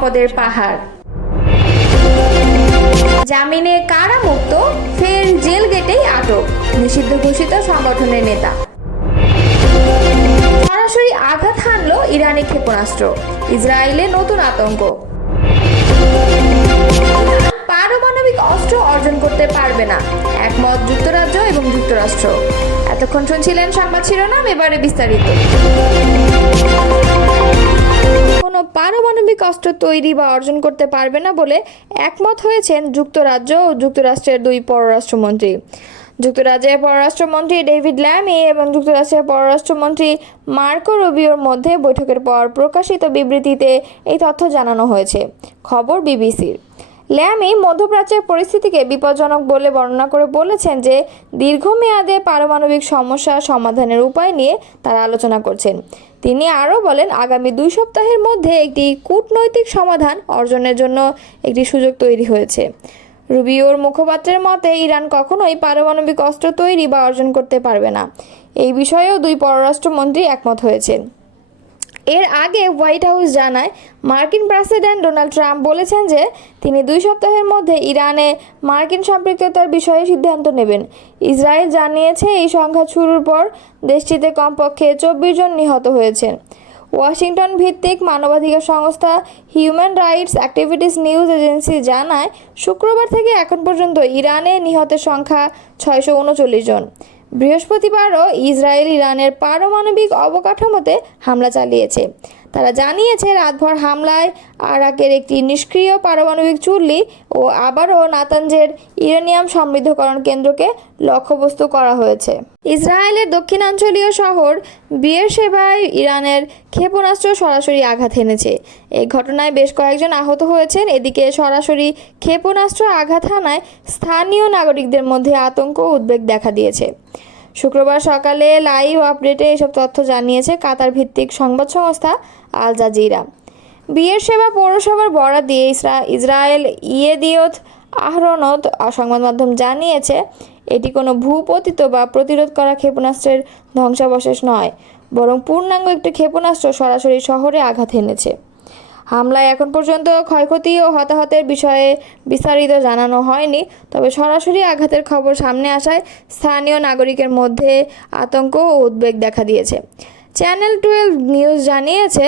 সম্পদের পাহাড়। জামিনে কারামুক্ত, ফের জেল গেটেই আটক, নিষিদ্ধ ঘোষিত সংগঠনের নেতা। সরাসরি আঘাত হানল ইরানি ক্ষেপণাস্ত্র, ইসরায়েলে নতুন আতঙ্ক। পারমাণবিক অস্ত্র অর্জন করতে পারবে না, একমত যুক্তরাজ্য এবং যুক্তরাষ্ট্র। এতক্ষণ শুনছিলেন সংবাদ শিরোনাম, এবারে বিস্তারিত। কোনো পারমাণবিক অস্ত্র তৈরি বা অর্জন করতে পারবে না বলে একমত হয়েছেন যুক্তরাজ্য ও যুক্তরাষ্ট্রের দুই পররাষ্ট্রমন্ত্রী। যুক্তরাজ্যের পররাষ্ট্রমন্ত্রী ডেভিড ল্যামি এবং যুক্তরাষ্ট্রের পররাষ্ট্রমন্ত্রী মার্কো রুবিওর মধ্যে বৈঠকের পর প্রকাশিত বিবৃতিতে এই তথ্য জানানো হয়েছে, খবর বিবিসির। ল্যামি মধ্যপ্রাচ্যের পরিস্থিতিকে বিপজ্জনক বলে বর্ণনা করে বলেছেন যে দীর্ঘমেয়াদে পারমাণবিক সমস্যা সমাধানের উপায় নিয়ে তারা আলোচনা করছেন। তিনি আরও বলেন, আগামী 2 সপ্তাহের মধ্যে একটি কূটনৈতিক সমাধান অর্জনের জন্য একটি সুযোগ তৈরি হয়েছে। রুবিওর মুখপাত্রের মতে, ইরান কখনোই পারমাণবিক অস্ত্র তৈরি বা অর্জন করতে পারবে না। এই বিষয়েও দুই পররাষ্ট্রমন্ত্রী একমত হয়েছেন। এর আগে হোয়াইট হাউস জানায়, মার্কিন প্রেসিডেন্ট ডোনাল্ড ট্রাম্প বলেছেন যে তিনি 2 সপ্তাহের মধ্যে ইরানে মার্কিন সম্পৃক্ততার বিষয়ে সিদ্ধান্ত নেবেন। ইসরায়েল জানিয়েছে এই সংঘাত শুরুর পর দেশটিতে কমপক্ষে 24 জন নিহত হয়েছেন। ওয়াশিংটন ভিত্তিক মানবাধিকার সংস্থা human rights activities news agency জানায়, শুক্রবার থেকে এখন পর্যন্ত ইরানে নিহতের সংখ্যা 639 জন। বৃহস্পতিবারও ইসরায়েল ইরানের পারমাণবিক অবকাঠামোতে হামলা চালিয়েছে। তারা জানিয়েছে, রাতভর হামলায় আরাকের একটি নিষ্ক্রিয় পারমাণবিক চুল্লি ও আবারও নাতানজের ইউরেনিয়াম সমৃদ্ধকরণ কেন্দ্রকে লক্ষ্যবস্তু করা হয়েছে। ইসরায়েলের দক্ষিণাঞ্চলীয় শহর বিয়েরশেবায় ইরানের ক্ষেপণাস্ত্র সরাসরি আঘাত হেনেছে। এই ঘটনায় বেশ কয়েকজন আহত হয়েছেন। এদিকে সরাসরি ক্ষেপণাস্ত্র আঘাত হানায় স্থানীয় নাগরিকদের মধ্যে আতঙ্ক ও উদ্বেগ দেখা দিয়েছে। শুক্রবার সকালে লাইভ আপডেটে এসব তথ্য জানিয়েছে কাতার ভিত্তিক সংবাদ সংস্থা আল জাজিরা। বিয়েরশেবা পৌরসভার বরাত দিয়ে ইসরায়েল ইয়েদিওত আহরনত সংবাদ মাধ্যম জানিয়েছে, এটি কোনো ভূপতিত বা প্রতিরোধ করা ক্ষেপণাস্ত্রের ধ্বংসাবশেষ নয়, বরং পূর্ণাঙ্গ একটি ক্ষেপণাস্ত্র সরাসরি শহরে আঘাত হেনেছে। হামলায় এখন পর্যন্ত ক্ষয়ক্ষতি ও হতাহতের বিষয়ে বিস্তারিত জানানো হয়নি, তবে সরাসরি আঘাতের খবর সামনে আসায় স্থানীয় নাগরিকের মধ্যে আতঙ্ক ও উদ্বেগ দেখা দিয়েছে। চ্যানেল 12 নিউজ জানিয়েছে,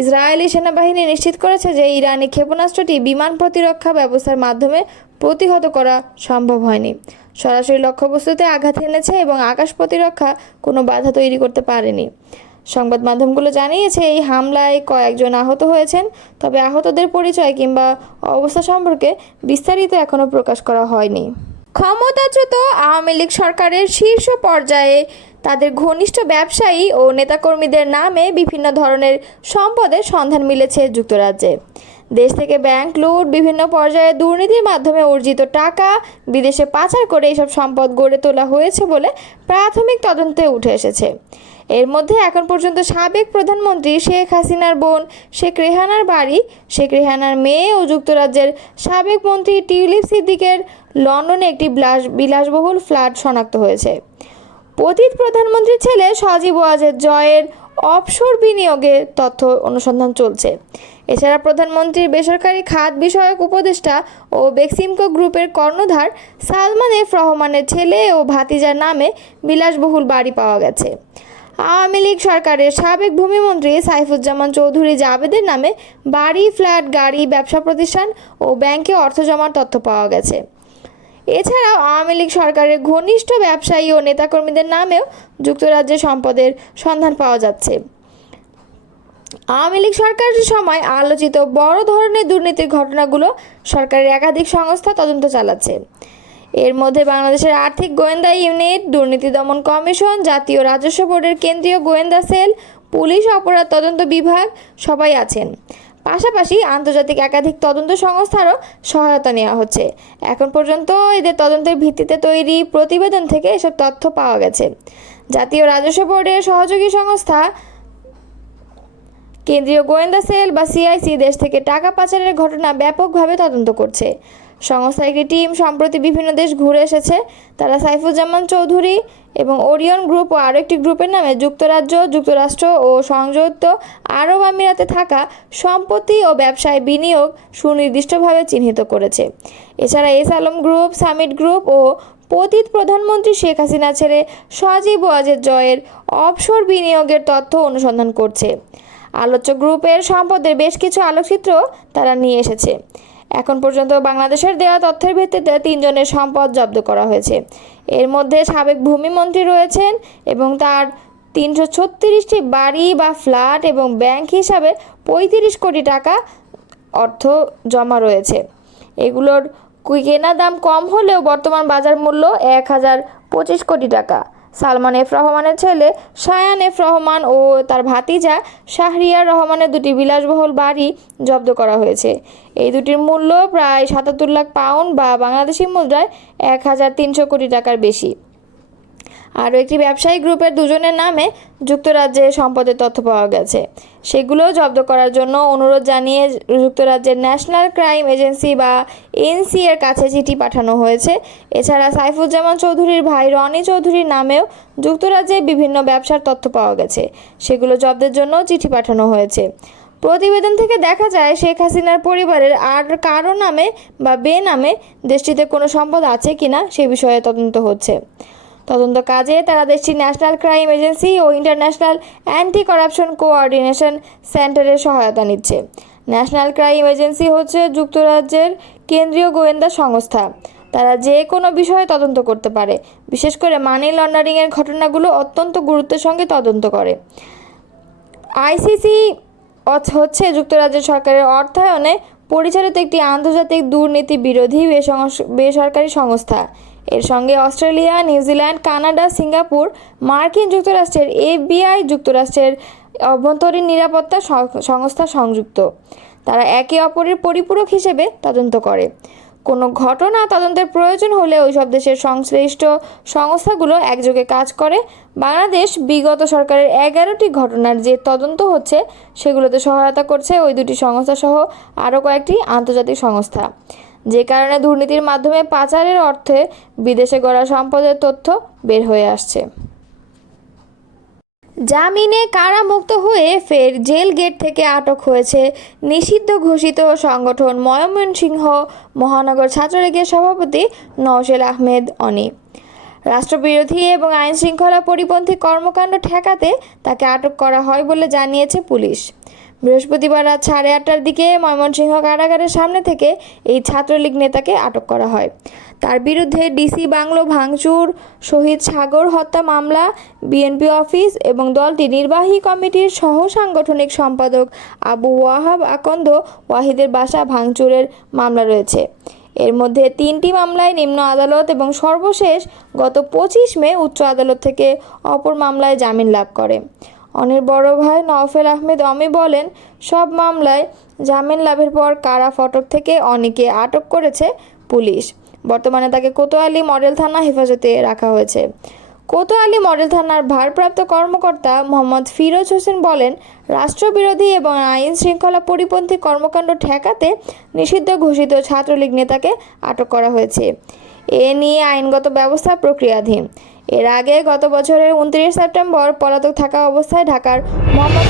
ইসরায়েলি সেনাবাহিনী নিশ্চিত করেছে যে ইরানি ক্ষেপণাস্ত্রটি বিমান প্রতিরক্ষা ব্যবস্থার মাধ্যমে প্রতিহত করা সম্ভব হয়নি, সরাসরি লক্ষ্যবস্তুতে আঘাত এনেছে এবং আকাশ প্রতিরক্ষা কোনো বাধা তৈরি করতে পারেনি। সংবাদ মাধ্যমগুলো জানিয়েছে, এই হামলায় কয়েকজন আহত হয়েছেন, তবে আহতদের পরিচয় কিংবা অবস্থা সম্পর্কে বিস্তারিত এখনও প্রকাশ করা হয়নি। ক্ষমতাচ্যুত আওয়ামী লীগ সরকারের শীর্ষ পর্যায়ে তাদের ঘনিষ্ঠ ব্যবসায়ী ও নেতাকর্মীদের নামে বিভিন্ন ধরনের সম্পদের সন্ধান মিলেছে যুক্তরাজ্যে। দেশ থেকে ব্যাংক লুট, বিভিন্ন পর্যায়ে দুর্নীতির মাধ্যমে অর্জিত টাকা বিদেশে পাচার করে এইসব সম্পদ গড়ে তোলা হয়েছে বলে প্রাথমিক তদন্তে উঠে এসেছে। এর মধ্যে এখন পর্যন্ত সাবেক প্রধানমন্ত্রী শেখ হাসিনার বোন শেখ রেহানার বাড়ি, শেখ রেহানার মেয়ে ও যুক্তরাজ্যের সাবেক মন্ত্রী টিউলিপ সিদ্দিকের লন্ডনে একটি বিলাসবহুল ফ্ল্যাট শনাক্ত হয়েছে। পতিত প্রধানমন্ত্রীর ছেলে সজীব ওয়াজেদ জয়ের অফশোর বিনিয়োগে তথ্য অনুসন্ধান চলছে। এছাড়া প্রধানমন্ত্রীর বেসরকারি খাত বিষয়ক উপদেষ্টা ও বেক্সিমকো গ্রুপের কর্ণধার সালমান এফ রহমানের ছেলে ও ভাতিজার নামে বিলাসবহুল বাড়ি পাওয়া গেছে। আওয়ামী লীগ সরকারের সাবেক ভূমিমন্ত্রী সাইফুজ্জামান চৌধুরী জাবেদের নামে বাড়ি, ফ্ল্যাট, গাড়ি, ব্যবসা প্রতিষ্ঠান ও ব্যাংকে অর্থ জমার তথ্য পাওয়া গেছে। এছাড়াও আওয়ামী লীগ সরকারের ঘনিষ্ঠ ব্যবসায়ী ও নেতাকর্মীদের নামেও যুক্তরাজ্যে সম্পদের সন্ধান পাওয়া যাচ্ছে। আওয়ামী লীগ সরকারের সময় আলোচিত বড় ধরনের দুর্নীতির ঘটনাগুলো সরকারের একাধিক সংস্থা তদন্ত চালাচ্ছে। এর মধ্যে বাংলাদেশের আর্থিক গোয়েন্দা ইউনিট, দুর্নীতি দমন কমিশন, জাতীয় রাজস্ব বোর্ডের কেন্দ্রীয় গোয়েন্দা সেল, পুলিশ অপরাধ তদন্ত বিভাগ সবাই আছেন। পাশাপাশি আন্তর্জাতিক একাধিক তদন্ত সংস্থারও সহায়তা নেওয়া হচ্ছে। এখন পর্যন্ত এদের তদন্তের ভিত্তিতে তৈরি প্রতিবেদন থেকে এসব তথ্য পাওয়া গেছে। জাতীয় রাজস্ব বোর্ডের সহযোগী সংস্থা কেন্দ্রীয় গোয়েন্দা সেল বা সিআইসি দেশ থেকে টাকা পাচারের ঘটনা ব্যাপকভাবে তদন্ত করছে। সংস্থার একটি টিম সম্প্রতি বিভিন্ন দেশ ঘুরে এসেছে। তারা সাইফুজ্জামান চৌধুরী এবং ওরিয়ন গ্রুপ ও আরও একটি গ্রুপের নামে যুক্তরাজ্য, যুক্তরাষ্ট্র ও সংযুক্ত আরব আমিরাতে থাকা সম্পত্তি ও ব্যবসায় বিনিয়োগ সুনির্দিষ্টভাবে চিহ্নিত করেছে। এছাড়া S Alam group, Summit group ও পতিত প্রধানমন্ত্রী শেখ হাসিনা ছেড়ে সজীব ওয়াজেদ জয়ের অফশোর বিনিয়োগের তথ্য অনুসন্ধান করছে। আলোচ্য গ্রুপের সম্পদের বেশ কিছু আলোকচিত্র তারা নিয়ে এসেছে। এখন পর্যন্ত বাংলাদেশের দেওয়া তথ্যের ভিত্তিতে 3 জনের সম্পদ জব্দ করা হয়েছে। এর মধ্যে সাবেক ভূমিমন্ত্রী রয়েছেন এবং তার 336টি বাড়ি বা ফ্ল্যাট এবং ব্যাংক হিসাবে 35 কোটি টাকা অর্থ জমা রয়েছে। এগুলোর কেনা দাম কম হলেও বর্তমান বাজার মূল্য 1025 কোটি টাকা। সালমান এফ রহমানের ছেলে শায়ান এফ রহমান ও তার ভাতিজা শাহরিয়ার রহমানের 2টি বিলাসবহুল বাড়ি জব্দ করা হয়েছে। এই দুটির মূল্য প্রায় 77 লাখ পাউন্ড বা বাংলাদেশি মুদ্রায় 1300 কোটি টাকার বেশি। আরও একটি ব্যবসায়ী গ্রুপের 2 জনের নামে যুক্তরাজ্যে সম্পদের তথ্য পাওয়া গেছে। সেগুলো জব্দ করার জন্য অনুরোধ জানিয়ে যুক্তরাজ্যের ন্যাশনাল ক্রাইম এজেন্সি বা এনসি এর কাছে চিঠি পাঠানো হয়েছে। এছাড়া সাইফুজ্জামান চৌধুরীর ভাই রনি চৌধুরীর নামেও যুক্তরাজ্যে বিভিন্ন ব্যবসার তথ্য পাওয়া গেছে। সেগুলো জব্দের জন্য চিঠি পাঠানো হয়েছে। প্রতিবেদন থেকে দেখা যায় শেখ হাসিনার পরিবারের আর কারো নামে বা বেনামে দেশটিতে কোনো সম্পদ আছে কিনা সে বিষয়ে তদন্ত হচ্ছে। তদন্ত কাজে তারা দেশটির ন্যাশনাল ক্রাইম এজেন্সি ও ইন্টারন্যাশনাল অ্যান্টি করাপশন কোঅর্ডিনেশন সেন্টারের সহায়তা নিচ্ছে। ন্যাশনাল ক্রাইম এজেন্সি হচ্ছে যুক্তরাজ্যের কেন্দ্রীয় গোয়েন্দা সংস্থা। তারা যে কোনো বিষয়ে তদন্ত করতে পারে, বিশেষ করে মানি লন্ডারিংয়ের ঘটনাগুলো অত্যন্ত গুরুত্বের সঙ্গে তদন্ত করে। আইসিসি হচ্ছে যুক্তরাজ্যের সরকারের অর্থায়নে পরিচালিত একটি আন্তর্জাতিক দুর্নীতি বিরোধী বেসরকারি সংস্থা। এর সঙ্গে অস্ট্রেলিয়া, নিউজিল্যান্ড, কানাডা, সিঙ্গাপুর, মার্কিন যুক্তরাষ্ট্রের এফবিআই, যুক্তরাষ্ট্রের অভ্যন্তরীণ নিরাপত্তা সংস্থা সংযুক্ত। তারা একে অপরের পরিপূরক হিসেবে তদন্ত করে। কোনো ঘটনা তদন্তের প্রয়োজন হলে ওইসব দেশের সংশ্লিষ্ট সংস্থাগুলো একযোগে কাজ করে। বাংলাদেশ বিগত সরকারের 11টি ঘটনার যে তদন্ত হচ্ছে সেগুলোতে সহায়তা করছে ওই 2টি সংস্থা সহ আরও কয়েকটি আন্তর্জাতিক সংস্থা, যে কারণে দুর্নীতির মাধ্যমে পাচারের অর্থে বিদেশে গড়া সম্পদের তথ্য বের হয়ে আসছে। জামিনে কারামুক্ত হয়ে ফের জেল গেট থেকে আটক হয়েছে নিষিদ্ধ ঘোষিত সংগঠন ময়মনসিংহ মহানগর ছাত্রলীগের সভাপতি নওশেল আহমেদ অনি। রাষ্ট্রবিরোধী এবং আইনশৃঙ্খলা পরিপন্থী কর্মকাণ্ড ঠেকাতে তাকে আটক করা হয় বলে জানিয়েছে পুলিশ। বৃহস্পতিবার রাত 8:30টার দিকে ময়মনসিংহ কারাগারের সামনে থেকে এই ছাত্রলীগ নেতাকে আটক করা হয়। তার বিরুদ্ধে ডিসি বাংলো ভাঙচুর, শহীদ সাগর হত্যা মামলা, বিএনপি অফিস এবং দলটির নির্বাহী কমিটির সহ সাংগঠনিক সম্পাদক আবু ওয়াহাব আকন্দ ওয়াহিদের বাসা ভাঙচুরের মামলা রয়েছে। এর মধ্যে 3টি মামলায় নিম্ন আদালত এবং সর্বশেষ গত 25 মে উচ্চ আদালত থেকে অপর মামলায় জামিন লাভ করে। অনির বড় ভাই নওফেল আহমেদ অমি বলেন, সব মামলায় জামিন লাভের পর কারা ফটক থেকে অনিকে আটক করেছে পুলিশ। বর্তমানে তাকে কোতোয়ালি মডেল থানা হেফাজতে রাখা হয়েছে। কোতোয়ালি মডেল থানার ভারপ্রাপ্ত কর্মকর্তা মোহাম্মদ ফিরোজ হোসেন বলেন, রাষ্ট্রবিরোধী এবং আইন শৃঙ্খলা পরিপন্থী কর্মকাণ্ড ঠেকাতে নিষিদ্ধ ঘোষিত ছাত্রলীগ নেতাকে আটক করা হয়েছে। এ নিয়ে আইনগত ব্যবস্থা প্রক্রিয়াধীন। এর আগে গত বছরের 29 সেপ্টেম্বর পলাতক থাকা অবস্থায় ঢাকার মোহাম্মদ